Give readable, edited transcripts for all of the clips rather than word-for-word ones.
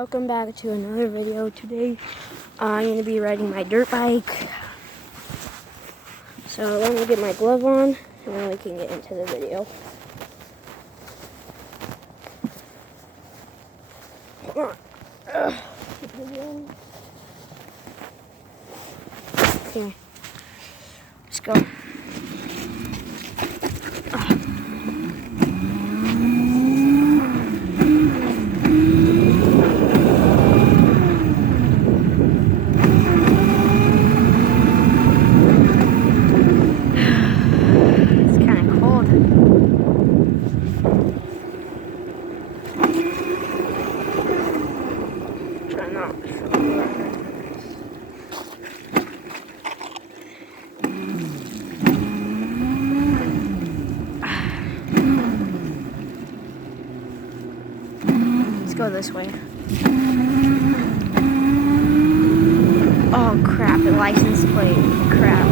welcome back to another video. Today I'm going to be riding my dirt bike. So let me get my glove on and then we can get into the video. Come on. Okay, let's go. Let's go this way. Oh crap, the license plate. Crap.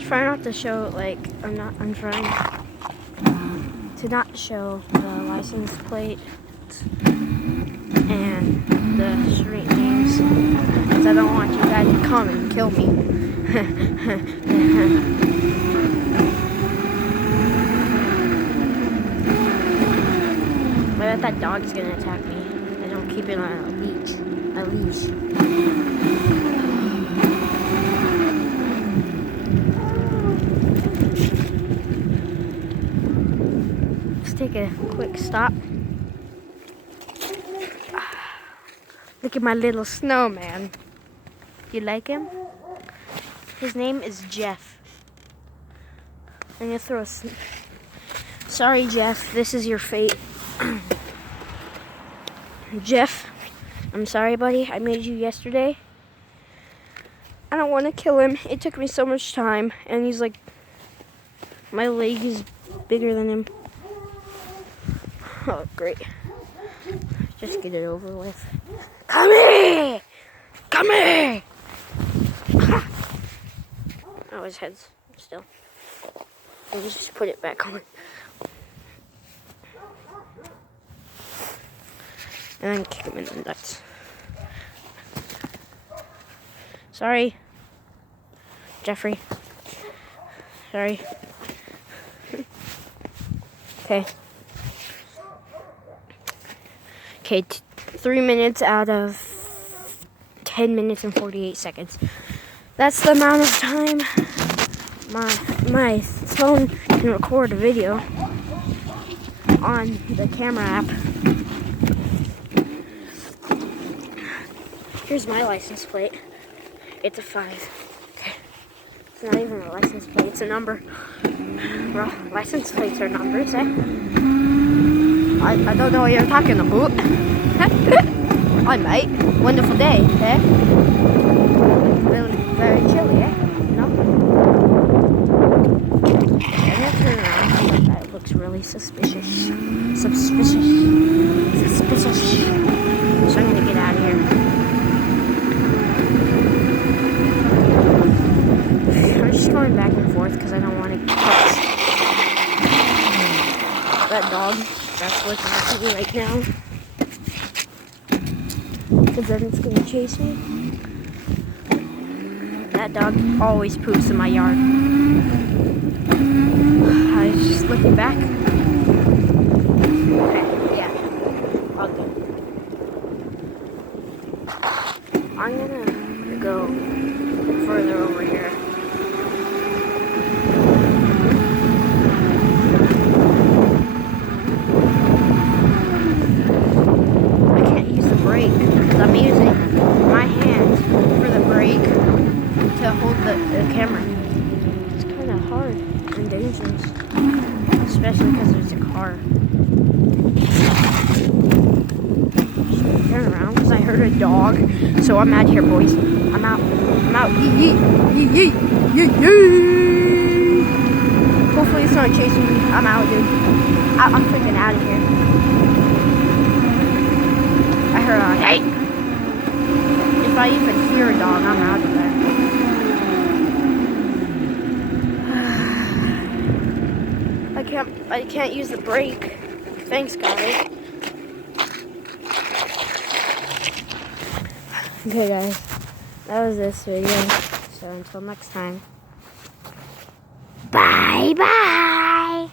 Try not to show, like, I'm trying to not show the license plate and the street names, because I don't want you guys to come and kill me. I bet that dog's gonna attack me. I don't keep it on a leash. Take a quick stop. Look at my little snowman. You like him? His name is Jeff. I'm gonna throw a Sorry, Jeff, this is your fate. Jeff, I'm sorry, buddy. I made you yesterday. I don't want to kill him. It took me so much time, and he's like, my leg is bigger than him. Oh, great. Just get it over with. Come here! Come here! Oh, his head's still. I'll just put it back on. And then kick him in the nuts. Sorry. Jeffrey. Sorry. Okay. Okay, 3 minutes out of 10 minutes and 48 seconds. That's the amount of time my phone can record a video on the camera app. Here's my license plate. It's a 5. Okay. It's not even a license plate, it's a number. Well, license plates are numbers, eh? I don't know what you're talking about. Hi, mate. Wonderful day, eh? Really, very chilly, eh? No? I'm gonna turn around. That looks really suspicious. Suspicious. So I'm gonna get out of here. I'm just going back and forth because I don't want to touch that dog. That's looking at me right now. Because then it's going to chase me. That dog always poops in my yard. I was just looking back. Okay, yeah. All good. I'm going to go further over here. I'm using my hands for the brake to hold the camera. It's kind of hard and dangerous, especially because there's a car. Just turn around because I heard a dog. So I'm out here, boys. I'm out. Yee. Hopefully it's not chasing me. I'm out, dude. I'm freaking out of here. I heard a hey. If I even hear a dog, I'm out of there. I can't use the brake. Thanks, guys. Okay, guys. That was this video. So until next time. Bye-bye.